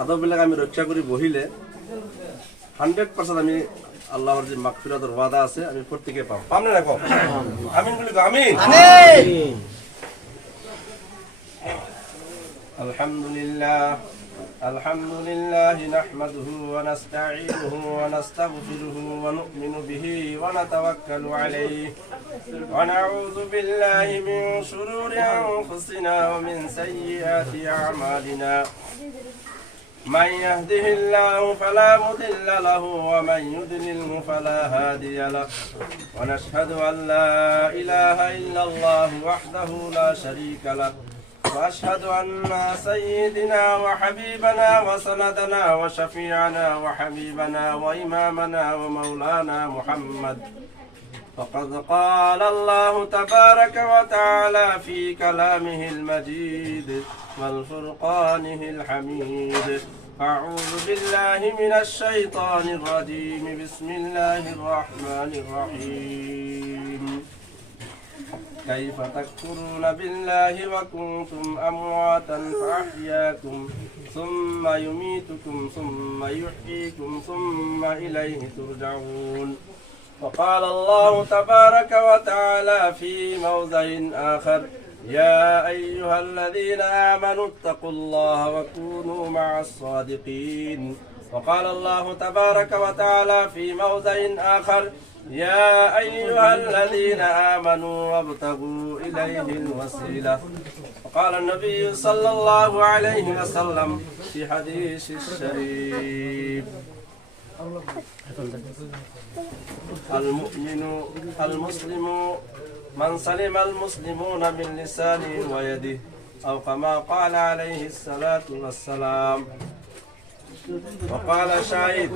আদব বিলাক আমি রক্ষা করি বহিলে 100% আমি আল্লাহর যে মাগফিরাতের ওয়াদা আছে আমি প্রত্যেককে পাব। পাম না কম? আমিন বলি আমিন। আমিন। আলহামদুলিল্লাহ নাহমাদুহু ওয়া নাস্তাঈনুহু ওয়া নাস্তাগফিরুহু ওয়া নু'মিনু বিহি ওয়া নাতাওয়াক্কালু আলাইহি ওয়া নাউযু বিল্লাহি মিন শুরুরি আনফুসিনা ওয়া মিন সাইয়্যাতি আ'মালিনা من يهده الله فلا مضل له ومن يضلله فلا هادي له ونشهد أن لا إله إلا الله وحده لا شريك له وأشهد أن سيدنا وحبيبنا وسندنا وشفيعنا وحبيبنا وإمامنا ومولانا محمد فقد قال الله تبارك وتعالى في كلامه المجيد والفرقانه الحميد أعوذ بالله من الشيطان الرجيم بسم الله الرحمن الرحيم كيف تكفرون بالله وكنتم أمواتا فأحياكم ثم يميتكم ثم يحييكم ثم إليه ترجعون وقال الله تبارك وتعالى في موضع آخر يا أيها الذين آمنوا اتقوا الله وكونوا مع الصادقين وقال الله تبارك وتعالى في موضع آخر يا أيها الذين آمنوا وابتغوا إليه الوسيلة وقال النبي صلى الله عليه وسلم في حديث الشريف المسلم من سلم المسلمون من لسانه ويده أو كما قال عليه الصلاة والسلام وقال شاهد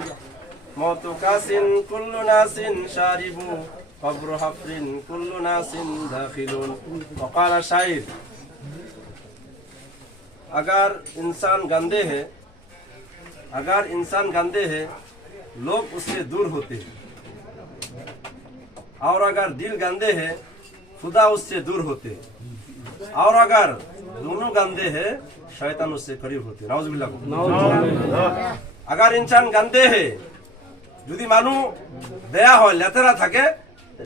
موت كاس كل ناس شارب قبر حفر كل ناس داخل وقال شاهد अगर इंसान गंदे हैं लोग उससे दूर होते हैं और अगर दिल गंदे हैं खुदा उससे दूर होते हैं और अगर दोनों गंदे हैं शैतान उससे करीब होते हैं नाउजुबिल्लाह अगर इंसान गंदे हैं যদি মানুষ বেয়া হয় লেতেরা থাকে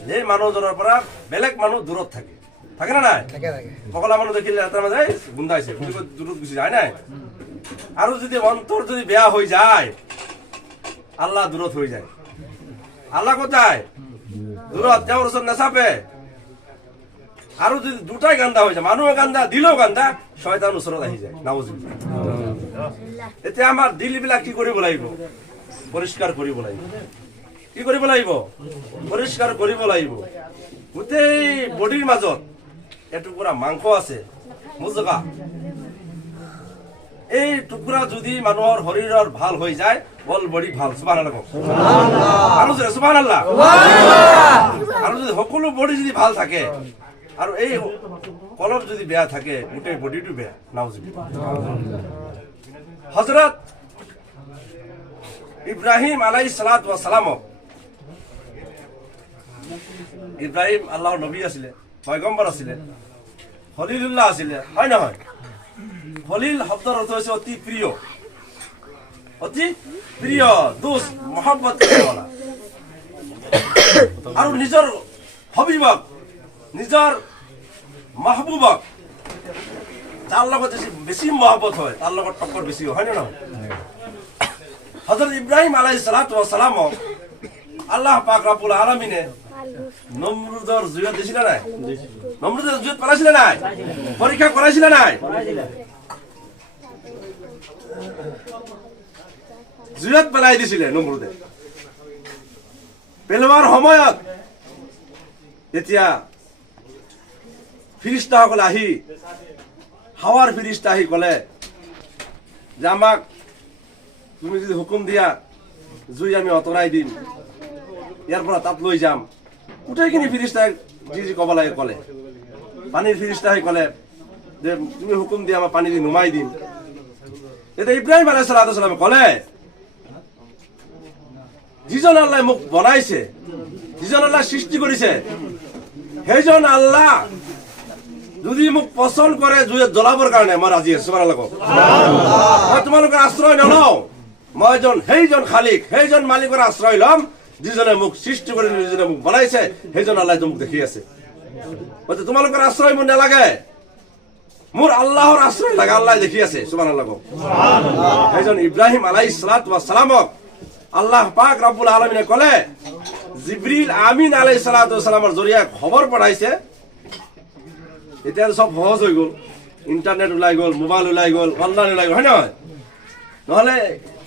সেই মানুহজনৰ পৰা বেলেগ মানুহ দূৰত থাকে থাকে না নাই সকলো মানুহ দেখিলে লেতেৰা যায় গুন্দাইছে দূৰত গুচি যায় নাই আৰু যদি অন্তর যদি বেয়া হৈ যায় আল্লাহ দূৰত হৈ যায় আল্লাহ কোথায় দূৰত যাওয়ার ওসব নেশাপে আৰু যদি দুটাই গান্দা হৈ যায় মানুহ গান্দা দিলেও গান্দা শয়তান ওচৰত আহি যায় নাউজুবিল্লাহ এতিয়া আমাৰ দিলবিলাক কি কৰিব লাগিব পরিষ্কার কৰিব লাগিব কি কৰিব লাগিব পরিষ্কার কৰিব লাগিব গোটেই বডিৰ মাজত এটুকুৰা মাংস আছে মুজগা এই টুকুৰা যদি মানুহৰ শৰীৰৰ ভাল হৈ যায় বল বডি ভাল সুবহানাল্লাহ আৰু সুবহানাল্লাহ আৰু যদি সকলো বডি যদি ভাল থাকে আৰু এই কলব যদি বেয়া থাকে গোটেই বডিটো বেয়া নাউজুবিল্লাহ হযরত ইব্রাহিম আলাইহিস সালাতু ওয়াস সালাম ইব্রাহিম আল্লাহর নবী আছিলে পয়গম্বর আছিলে খলিলুল্লাহ আছিলে হয় না হয় খলিল শব্দৰ অৰ্থ হৈছে অতি প্ৰিয় দোস্ত মহব্বত কৰা আৰু নিজৰ হবিবক নিজৰ মাহবুবক যাৰ লগত বেছি মহব্বত হয় তাৰ লগত টক্কৰ বেছি হয় নে নহয়? হযরত ইব্রাহিম আলাইহিস সালাতু ওয়াস সালামক আল্লাহ পাক রব্বুল আলামিনে নমরুদের জুয়ত দিছিল না? নমরুদের জুয়ত পালাইছিল না? পরীক্ষা করাইছিল না? জুয়ত পেলাই দিছিলে নমরুদে। পেলোৱাৰ সময়ত এতিয়া ফিৰিস্তাসকলে আহি হাৱাৰ ফিৰিস্তা আহি ক'লে যে আমাক তুমি যদি হুকুম দিয়া জুই আমি অতৰাই দিম, ইয়াৰ পৰা তাত লৈ যাম। গোটেইখিনি ফিৰিস্তাই যি ক'ব লাগে ক'লে। পানীৰ ফিৰিস্তাই ক'লে যে তুমি হুকুম দিয়া আমাৰ পানী দি নুমাই দিম। এতিয়া ইব্ৰাহিম আলাইহিস সালামে ক'লে যিজন আল্লাহ মোক বনাইছে, যিজন আল্লাহ সৃষ্টি কৰিছে, সেইজন আল্লাহ যদি মোক পচন্দ কৰে জুইত জ্বলাবৰ কাৰণে মই ৰাজি আছো। মই তোমালোকৰ আশ্ৰয় নলওঁ। মই সেইজন খালিক, সেইজন মালিকৰ আশ্ৰয় ল'ম যিজনে মোক সৃষ্টি কৰি, যিজনে মোক বনাইছে, সেইজন আল্লাহ মোক দেখি আছে। তোমালোকৰ আশ্ৰয় মোৰ নালাগে, মোৰ আল্লাহৰ আশ্ৰয় লাগে। আল্লাহ দেখি আছে। সুবহানাল্লাহ। সেইজন ইব্ৰাহিম আলাইহিস সালাতু ওয়াস সালামক আল্লাহ পাক রব্বুল আলামিনে ক'লে জিবরিল আমিন আলাইহিস সালাতু ওয়াস সালামৰ জৰিয়তে খবৰ পঠাইছে। এতিয়া সব সহজ হৈ গ'ল, ইণ্টাৰনেট ওলাই গ'ল, মোবাইল ওলাই গ'ল, অনলাইন ওলাই গ'ল, হয় নহয়? নহ'লে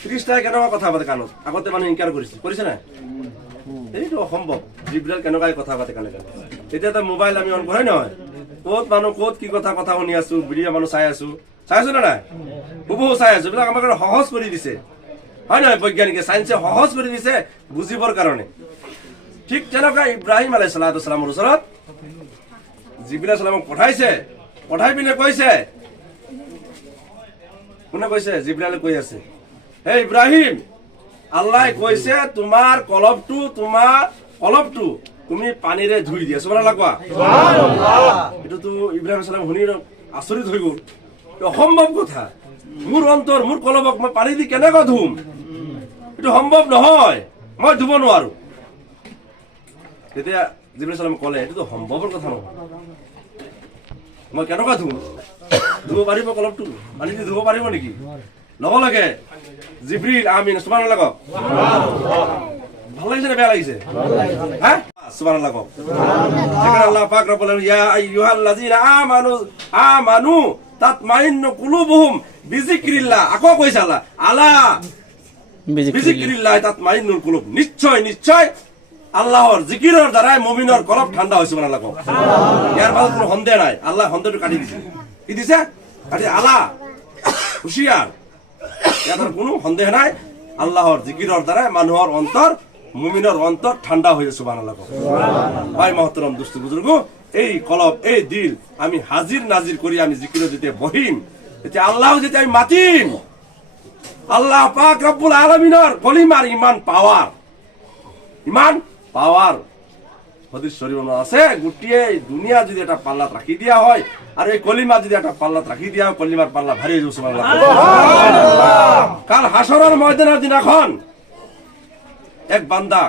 ফিৰিস্তাই কেনেকুৱা কথা পাতে কাণত? আগতে মানুহ ইনকাৰ কৰিছে নাই? এইটো অসম্ভৱ। জিবৰিল কেনেকুৱাই কথা পাতে কাণে কাণে। এতিয়া তো মোবাইল আমি অন কৰোঁ, হয় নহয়? ক'ত মানুহ ক'ত কি কথা শুনি আছো, ভিডিঅ' মানুহ চাই আছো নে নাই? হুবহু চাই আছো। এইবিলাক আমাক সহজ কৰি দিছে, হয় নহয়? বৈজ্ঞানিকে চাইন্সে সহজ কৰি দিছে বুজিবৰ কাৰণে। ঠিক তেনেকুৱা ইব্ৰাহিম আলাইহিস সালামৰ ওচৰত জিবৰিল সালামক পঠাইছে। পঠাই পিনে কৈছে, কোনে কৈছে? জিবৰিলে কৈ আছে, হে ইব্ৰাহিম, আল্লাহ কৈছে তোমাৰ কলবটো তুমি পানীৰে ধুই দিয়া। সুবহানাল্লাহ কোৱা। এইটোতো ইব্ৰাহিম সালাম শুনি আচৰিত হৈ গ'ল। অসম্ভৱ কথা। মোৰ অন্তৰ, মোৰ কলবক মই পানী দি কেনেকৈ ধুম? এইটো সম্ভৱ নহয়, মই ধুব নোৱাৰো। তেতিয়া জিবৰিল সালামে ক'লে এইটোতো সম্ভৱৰ কথা নহয়, মই কেনেকুৱা ধুম? ধুব পাৰিব কলবটো? পানী দি ধুব পাৰিব নেকি? লব লাগে জিবৰিল আমিন। সুবহানাল্লাহ। ভাল লাগিছে নে বেয়া লাগিছে? হ্যাঁ, সুবহানাল্লাহ। এখানে আল্লাহ পাক রব্বুল আলামিন ইয়া আইয়ুহাল্লাযীনা আমানু তাতমাইন্নু কুলুবুহুম বিযিকরিল্লাহ। আকো কৈছে আল্লাহ, আলা বিযিকরিল্লাহ তাতমাইন্নুল কুলুব। নিশ্চয় আল্লাহর জিকিরের দ্বারাই মুমিনের কলব ঠান্ডা হয়। সুবহানাল্লাহ। ইয়ার মাঝে কোনো সন্দেহ নাই। আল্লাহ সন্দেহটা কাটি দিছে। কি দিছে? কাটি। আলা হুঁশিয়ার, ইয়ার কোনো সন্দেহ নাই। আল্লাহর জিকিরের দ্বারাই মানুহৰ অন্তর, মুমিনের অন্তর ঠান্ডা হয়ে। সুবহানাল্লাহ। ভাই মহতরম দুস্থ বুজুর্গ, এই কলব, এই দিল আমি হাজির নাজির করি, আমি জিকিরে যেতে বহিম, এতে আল্লাহ যেতে আমি মাতিম, আল্লাহ পাক রব্বুল আলামিনের কলিমার ইমান পাওয়ার হাদিস শরীফ আছে। গোটিয়ে দুনিয়া যদি এটা পাল্লাত রাখি দিয়া হয় আর এই কলিমা যদি একটা পাল্লাত রাখি দিয়া হয়, কলিমার পাল্লা ভারী হয়ে যাবে। সুবহানাল্লাহ। কাল হাসরের ময়দানের দিনাখন এক বান্দা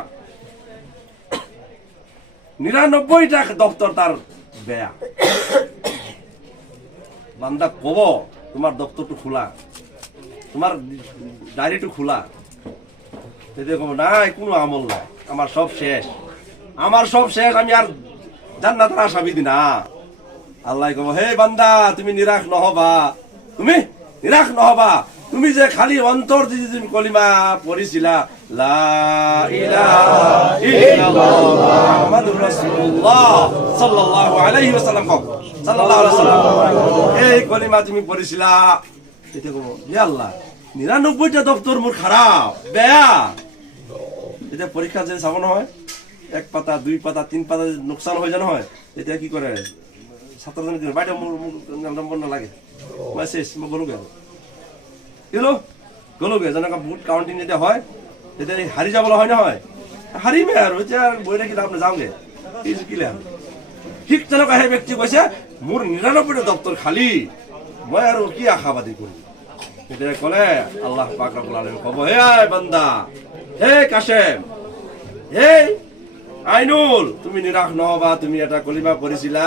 99টা দপ্তর তার বেয়া। বান্দা কব তোমার দপ্তরটা খোলা, তোমার ডায়েরিটা খোলা। এতে কব নাই, কোনো আমল নাই, আমার সব শেষ, আমি আর জান্নাতের আশাবাদী না। আল্লাহ কব, হে বান্দা, তুমি নিরাশ নহবা, তুমি যে খালি অন্তর দিয়ে তুমি কলিমা পড়িছিলা, লা ইলাহা ইল্লাল্লাহ মুহাম্মাদুর রাসূলুল্লাহ সাল্লাল্লাহু আলাইহি ওয়াসাল্লাম, এই কলিমা তুমি পড়িছিলা। এটা কব, হে আল্লাহ, 99টা দপ্তর মোর খারাপ, বেয়া। এটা পরীক্ষা যে চাব নহয়, 1 পাতা 2 পাতা 3 পাতা নোকসান হয়ে যায় নহয়, এতিয়া কি কৰে ছাত্ৰজনে? কি বাইদেউ মোৰ নম্বৰ নালাগে, মই শেষ, মই গলোগে যেনেকুৱা বুট কাউন্টিং যেতিয়া হয়, তেতিয়া হাৰি যাবলৈ হয় নহয়, হাৰিমে আৰু এতিয়া বহি থাকি লাভ নাযাওঁগে, জিকিলে আৰু। ঠিক তেনেকুৱা সেই ব্যক্তি কৈছে, মোৰ 99টা দপ্তৰ খালী, মই আৰু কি আশাবাদী কৰিম? তেতিয়া ক'লে আল্লাহ পাক ৰব্বুল আলামিন ক'ব, হে বান্দা, হে কাশেম, হে আইনুল তুমি নিরাশ নহবা, তুমি এটা কলিমা পঢ়িছিলা,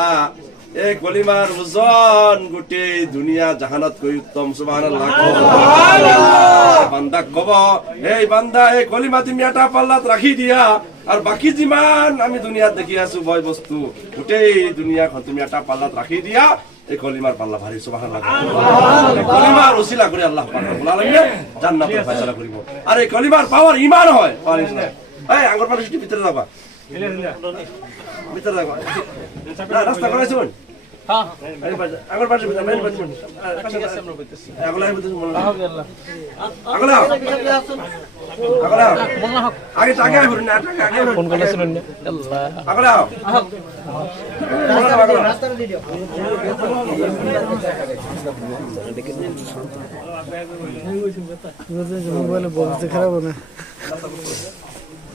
এই কলিমার ওজন গোটেই দুনিয়া জাহানত কৈ উত্তম। সুবহানাল্লাহ। বান্দাক কব, এই বান্দা এই কলিমা তুমি এটা পাল্লাত রাখি দিয়া, আর বাকি যিমান আমি দুনিয়াত দেখি আছো বয় বস্তু গোটেই দুনিয়াখন তুমি এটা পাল্লাত রাখি দিয়া, এই কলিমার পাল্লা ভারী। সুবহানাল্লাহ। কলিমার ওসিলা করে আল্লাহ পাক রব্বুল আলামিন জান্নাতের ফয়সালা করিব। আর এই কলিমার পাওয়ার ঈমান হয়, পারিস না। এই আঙ্গুর পাড়ে ভিতরে যাবা, ভিতরে যাবা, রাস্তা করাইছ কোন? হ্যাঁ আঙ্গুর পাড়ে ভিতরে মেন পাড়ে আগলা ভিতরে মন আগলা আগলা আগে টাকা হইল না, টাকা আগে ফোন করেছিলেন না আল্লাহ আগলা রাস্তা দিয়ে দিও। মোবাইলে বলতে খারাপ না।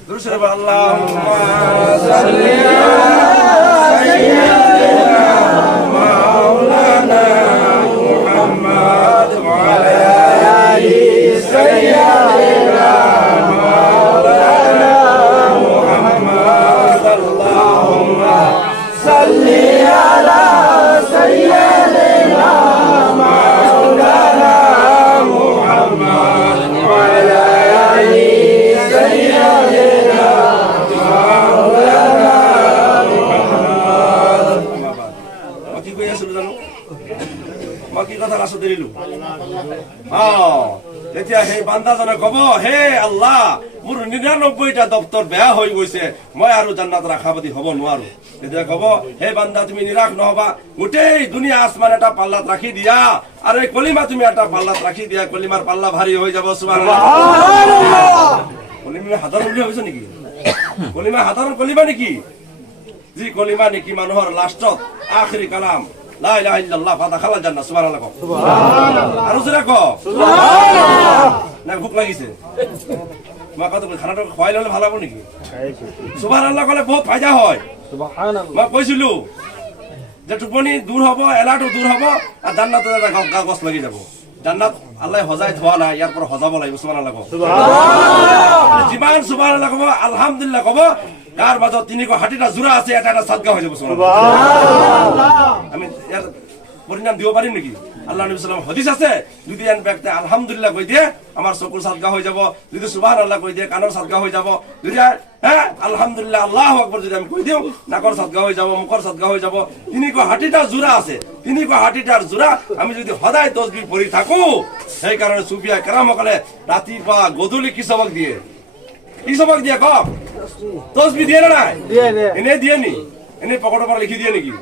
দুরূদ শরীফ আল্লাহুম্মা সাল্লি আলা সাইয়্যিদিনা মাওলানা মুহাম্মদ ওয়া আলা আলি সাইয়্যিদিনা মাওলানা মুহাম্মদ। আল্লাহুম্মা সাল্লি আলা সাইয়্যিদিনা মাওলানা মুহাম্মদ ওয়া আলা আলি সাইয়্যিদিনা মাওলানা মুহাম্মদ। বাকি কই আসল জানো, বাকি কথা রাসূল দিলু। এতিয়া সেই বান্দাজনে কব, হে আল্লাহ মোৰ ৯৯টা দপ্তৰ বেয়া হৈ গৈছে, মই আৰু জান্নাত ৰাখাবাদী হ'ব নোৱাৰো। তেতিয়া কব, হে বান্দা তুমি নিৰাশ নহবা, গোটেই দুনিয়া আসমান এটা পাল্লাত ৰাখি দিয়া, আৰু এই কলিমা তুমি এটা পাল্লাত ৰাখি দিয়া, কলিমাৰ পাল্লা ভাৰী হৈ যাব। সুবহানাল্লাহ। কলিমা সাধাৰণ বুলি ভাবিছ নেকি? কলিমা সাধাৰণ কলিমা নেকি? যি কলিমা নেকি মানুহৰ লাষ্টত আখিৰি কালাম লা ইলাহা ইল্লাল্লাহ ফাদাখালাল জান্নাহ। সুবহানাল্লাহ। সুবহানাল্লাহ। আৰু জোৰে ক সুবহানাল্লাহ। না ভোক লাগিছে, মই কত খানাটো খুৱাই ললে ভাল হ'ব নেকি? সুবহানাল্লাহ কলে বহুত ফায়দা হয়। সুবহানাল্লাহ। মই কৈছিলো যে টোপনি দূৰ হ'ব, এলাহটো দূৰ হ'ব, আৰু জান্নাতত এটা গছ লাগি যাব। জান্নাত আল্লাহ সজাই থোৱা নাই, ইয়াৰ পৰা সজাব লাগিব। সুবহানাল্লাহ। সুবহানাল্লাহ। যিমান সুবহানাল্লাহ কব, আলহামদুলিল্লাহ কব, কার মাজত ৩৬০টা জোৰা আছে, এটা এটা সাদগা হৈ যাব। সুবহানাল্লাহ। আমি ইয়াৰ পরিণাম দিব পাৰিম নেকি? আল্লাহ নবী সাল্লাল্লাহু হাদিস আছে, যদি এন ব্যক্তি আলহামদুলিল্লাহ কৈ দিয়ে আমার চকুর সাদগা হৈ যাব, যদি সুবহানাল্লাহ কৈ দিয়ে কাণৰ সাদগা হৈ যাব, যদি হ্যাঁ আলহামদুলিল্লাহ আল্লাহু আকবার যদি আমি কৈ দিওঁ নাকৰ সাদগা হৈ যাব, মুখৰ সাদগা হৈ যাব। ৩৬০টা জোৰা আছে, ৩৬০টাৰ জোৰা আমি যদি সদায় তাসবিহ পঢ়ি থাকো, সেই কাৰণে সুফিয়া কেৰামসকলে ৰাতিপুৱা গধূলি কি সবক দিয়ে? কি সবক দিয়ে কওক? তাসবিহ দিয়ে না নাই? এনে দিয়ে নি? এনে পকেটৰ পৰা লিখি দিয়ে নেকি?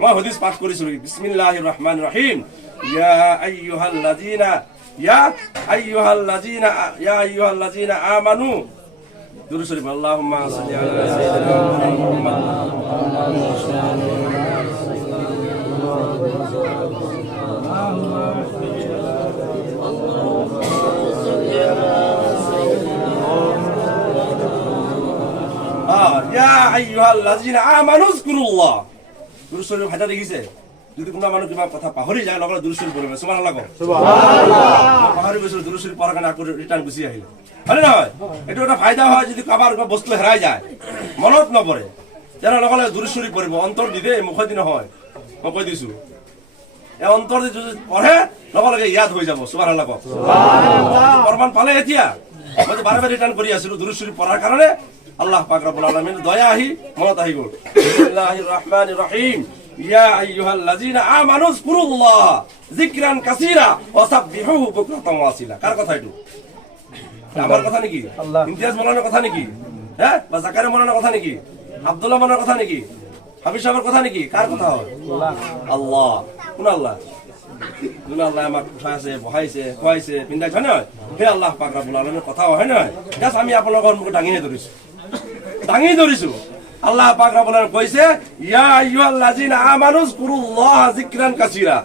মই হাদিস পাঠ কৰিছো। বিসমিল্লাহির রহমানির রহিম। ইয়া আইয়ুহাল্লাযীনা আমানু। দুরূদ শরীফ আল্লাহুম্মা সাল্লি আলা সাইয়্যিদিনা মুহাম্মদ। ইয়া আইয়ুহাল্লাযীনা আমানু যকুরুল্লাহ। দুরূদ শরীফ হাতে দেখিছে, যদি কোনোবা মানুহ কিবা কথা পাহৰি যায় লগতে দুরূদ শরীফ পঢ়িব। সুবহানাল্লাহ। সুবহানাল্লাহ। পাহৰি গৈছিল, দুরূদ শরীফ পঢ়াৰ কাৰণে আকৌ ৰিটাৰ্ণ গুচি আহিলে, হয়নে নহয়? এইটো এটা ফায়দা হয়। যদি কাৰোবাৰ কিবা বস্তু হেৰাই যায়, মনত নপৰে, তেনে লগতে দুরূদ শরীফ পঢ়িব। অন্তৰ দি দেই, মুখেদি নহয়, মই কৈ দিছো। এই অন্তৰ দি যদি পঢ়ে লগে লগে ইয়াদ হৈ যাব। সুবহানাল্লাহ। সুবহানাল্লাহ। প্ৰমাণ পালে এতিয়া মই বাৰে বাৰে ৰিটাৰ্ণ কৰি আছিলো দুরূদ শরীফ পঢ়াৰ কাৰণে। আল্লাহ পাক রব্বুল আলামিন দয়া আহি মনত আহি গ'ল। বিসমিল্লাহির রহমানির রহিম। ইয়া আইয়ুহাল্লাযীনা আমানু যকুরুল্লাহ যিকরান কাসীরা ওয়া সাব্বিহুহু বুকরাতান ওয়া আসীলা। কার কথা এটা? আমার কথা নাকি? ইমতিয়াজ মাওলানার কথা নাকি? হ্যাঁ, বা জাকারিয়া মাওলানার কথা নাকি? আব্দুল্লাহ মাওলানার কথা নাকি? হাফিজ সাহেবের কথা নাকি? কার কথা হয়? আল্লাহ। কোন আল্লাহ? কোন আল্লাহ আমাক উঠাইছে, বহাইছে, খুৱাইছে, পিন্ধাইছে, হয় নহয়? সেই আল্লাহ পাক রব্বুল আলামিনৰ কথা হয় নহয়? জাষ্ট আমি আপোনালোকৰ মুখ দাঙিহে ধৰিছো। আল্লাহ পাক রব্বুল আলামিন কৈছে, ইয়া আইয়ুহাল্লাযীনা আমানু যকুরুল্লাহ যিকরান কাসীরা।